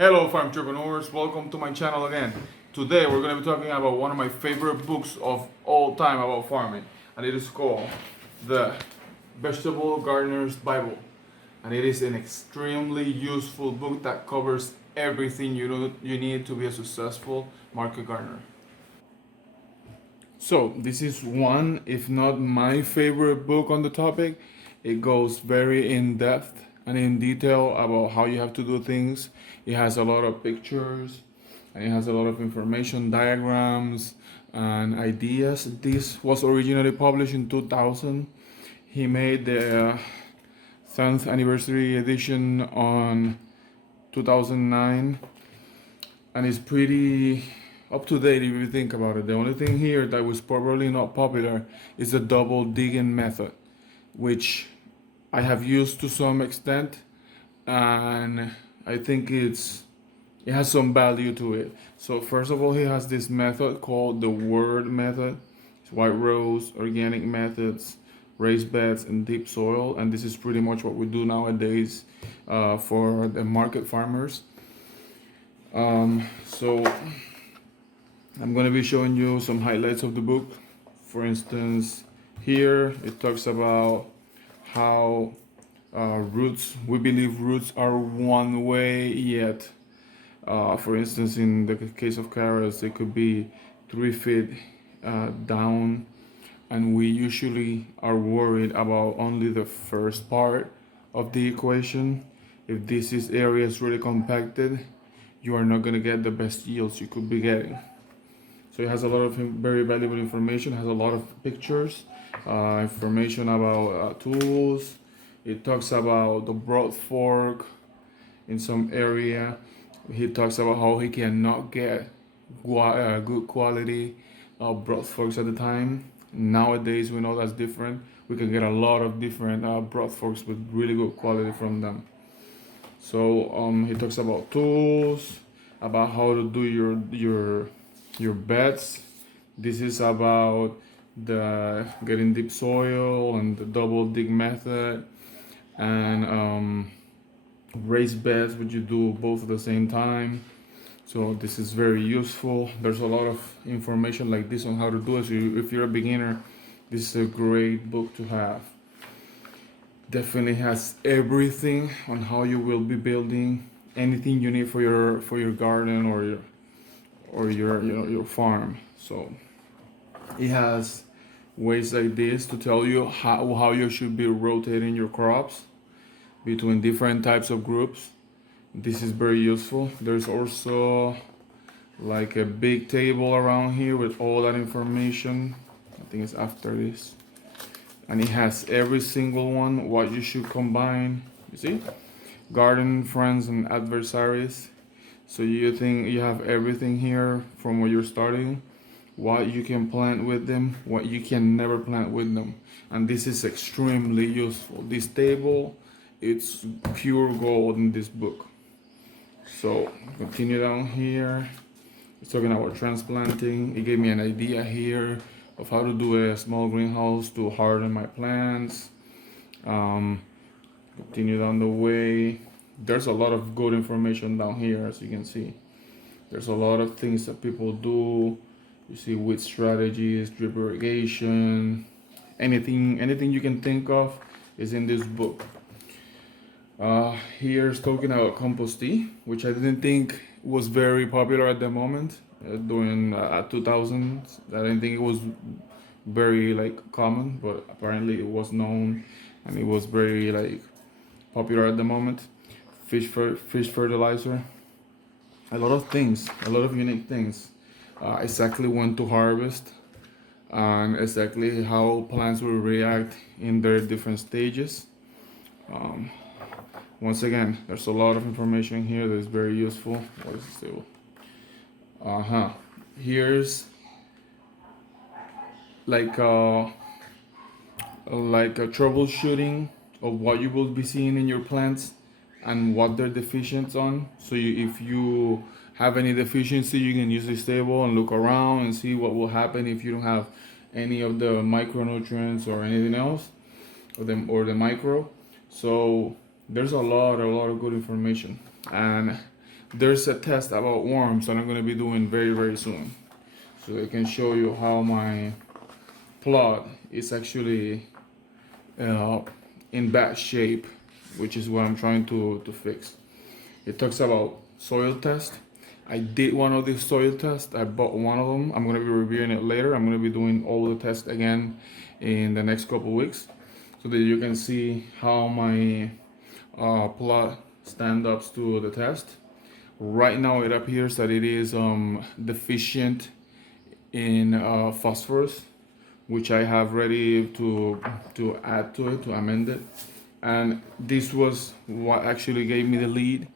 Hello Farmtrepreneurs, welcome to my channel again. Today we're going to be talking about one of my favorite books of all time about farming, and it is called The Vegetable Gardener's Bible. And it is an extremely useful book that covers everything you need to be a successful market gardener. So this is one, if not my favorite book on the topic. It goes very in depth and in detail about how you have to do things. It has a lot of pictures and it has a lot of information, diagrams, and ideas. This was originally published in 2000. He made the 10th anniversary edition on 2009, and it's pretty up to date if you think about it. The only thing here that was probably not popular is the double digging method, which I have used to some extent, and I think it has some value to it. So first of all, he has this method called the word method. It's white rows, organic methods, raised beds, and deep soil, and this is pretty much what we do nowadays for the market farmers. So I'm going to be showing you some highlights of the book. For instance, here it talks about how we believe roots are one way, yet for instance, in the case of carrots, they could be 3 feet down, and we usually are worried about only the first part of the equation. If this area is really compacted, you are not going to get the best yields you could be getting. So it has a lot of very valuable information. It has a lot of pictures, information about tools. It talks about the broad fork in some area. He talks about how he cannot get good quality broad forks at the time. Nowadays, we know that's different. We can get a lot of different broad forks with really good quality from them. So he talks about tools, about how to do your beds. This is about the getting deep soil and the double dig method, and raised beds, which you do both at the same time. So this is very useful. There's a lot of information like this on how to do it. So if you're a beginner, this is a great book to have. Definitely has everything on how you will be building anything you need for your garden or your farm. So it has ways like this to tell you how you should be rotating your crops between different types of groups. This is very useful. There's also like a big table around here with all that information. I think it's after this, and it has every single one, what you should combine. You see, garden friends and adversaries. So you think you have everything here from where you're starting, what you can plant with them, what you can never plant with them. And this is extremely useful. This table, it's pure gold in this book. So continue down here. It's talking about transplanting. It gave me an idea here of how to do a small greenhouse to harden my plants. Continue down the way. There's a lot of good information down here, as you can see. There's a lot of things that people do. You see weed strategies, drip irrigation, anything you can think of is in this book. Here's talking about compost tea, which I didn't think was very popular at the moment during 2000. I didn't think it was very common, but apparently it was known and it was very popular at the moment. Fish fertilizer, a lot of things, a lot of unique things. Exactly when to harvest and exactly how plants will react in their different stages. Once again, there's a lot of information here that is very useful. What is this table? Here's like a troubleshooting of what you will be seeing in your plants and what they're deficient on. So if you have any deficiency, you can use this table and look around and see what will happen if you don't have any of the micronutrients or anything else, or the micro. So there's a lot of good information. And there's a test about worms that I'm going to be doing very soon, so I can show you how my plot is actually uh, in bad shape, which is what I'm trying to fix. It talks about soil test. I did one of these soil tests. I bought one of them. I'm going to be reviewing it later. I'm going to be doing all the tests again in the next couple weeks, so that you can see how my plot stand up to the test. Right now it appears that it is deficient in phosphorus, which I have ready to add to it, to amend it. And this was what actually gave me the lead.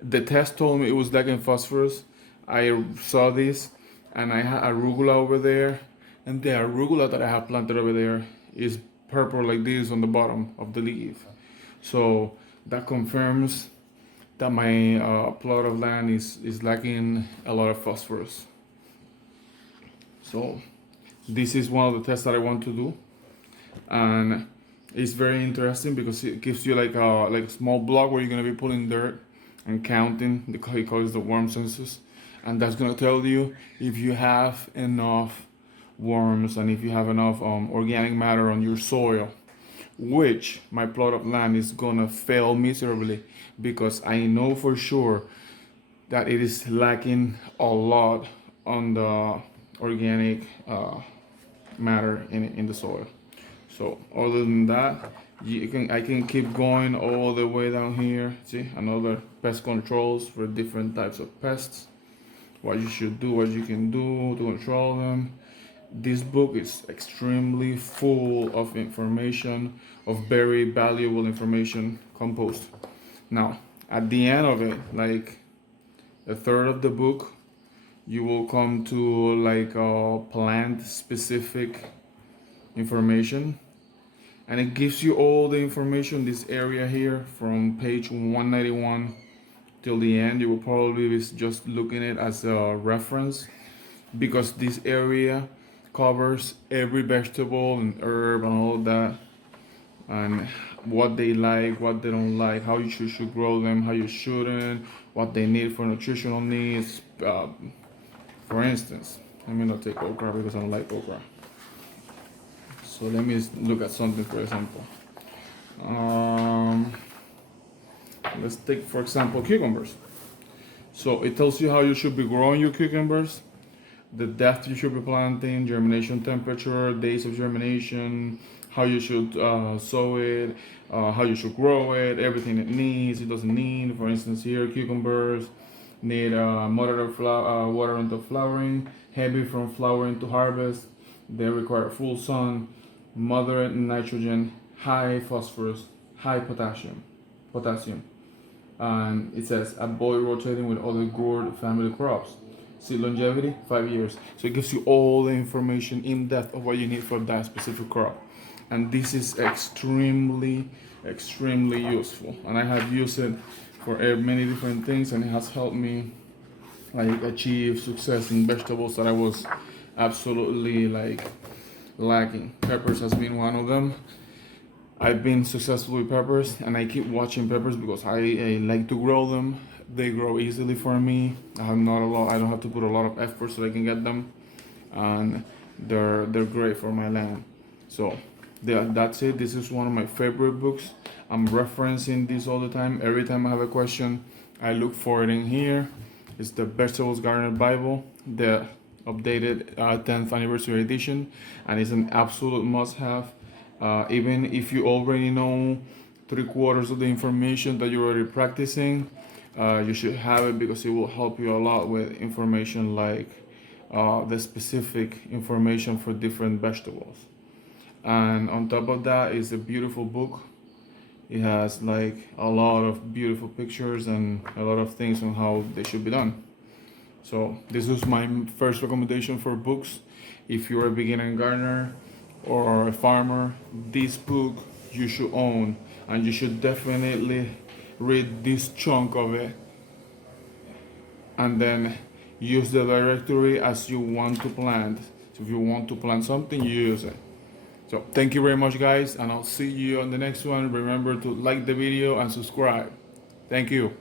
The test told me it was lacking phosphorus. I saw this, and I had arugula over there, and the arugula that I have planted over there is purple like this on the bottom of the leaf. So that confirms that my plot of land is lacking a lot of phosphorus. So this is one of the tests that I want to do, and it's very interesting because it gives you like a small block where you're gonna be pulling dirt and counting. He calls the worm census, and that's gonna tell you if you have enough worms and if you have enough organic matter on your soil, which my plot of land is gonna fail miserably because I know for sure that it is lacking a lot on the organic matter in the soil. So other than that, I can keep going all the way down here. See, another pest controls for different types of pests, what you should do, what you can do to control them. This book is extremely full of information, of very valuable information composed. Now, at the end of it, like a third of the book, you will come to like plant specific information, and it gives you all the information, this area here from page 191 till the end. You will probably be just looking at it as a reference, because this area covers every vegetable and herb and all of that, and what they like, what they don't like, how you should grow them, how you shouldn't, what they need for nutritional needs. For instance, let me not take okra because I don't like okra. So let me look at something, for example. Let's take, for example, cucumbers. So it tells you how you should be growing your cucumbers, the depth you should be planting, germination temperature, days of germination, how you should sow it, how you should grow it, everything it needs, it doesn't need. For instance, here, cucumbers need moderate water until flowering, heavy from flowering to harvest. They require full sun, moderate nitrogen, high phosphorus, high potassium. And it says avoid rotating with other gourd family crops. Seed longevity 5 years. So it gives you all the information in depth of what you need for that specific crop. And this is extremely useful, and I have used it for many different things, and it has helped me like achieve success in vegetables that I was absolutely like lacking. Peppers has been one of them. I've been successful with peppers, and I keep watching peppers because I like to grow them. They grow easily for me. I don't have to put a lot of effort so I can get them, and they're great for my land. So that's it. This is one of my favorite books. I'm referencing this all the time. Every time I have a question, I look for it in here. It's the Vegetables Gardener Bible, the updated 10th anniversary edition, and it's an absolute must-have. Even if you already know 3/4 of the information that you're already practicing, you should have it, because it will help you a lot with information like the specific information for different vegetables. And on top of that is a beautiful book. It has like a lot of beautiful pictures and a lot of things on how they should be done. So this is my first recommendation for books. If you're a beginner gardener or a farmer, this book you should own, and you should definitely read this chunk of it, and then use the directory as you want to plant. So if you want to plant something, you use it. So thank you very much, guys, and I'll see you on the next one. Remember to like the video and subscribe. Thank you.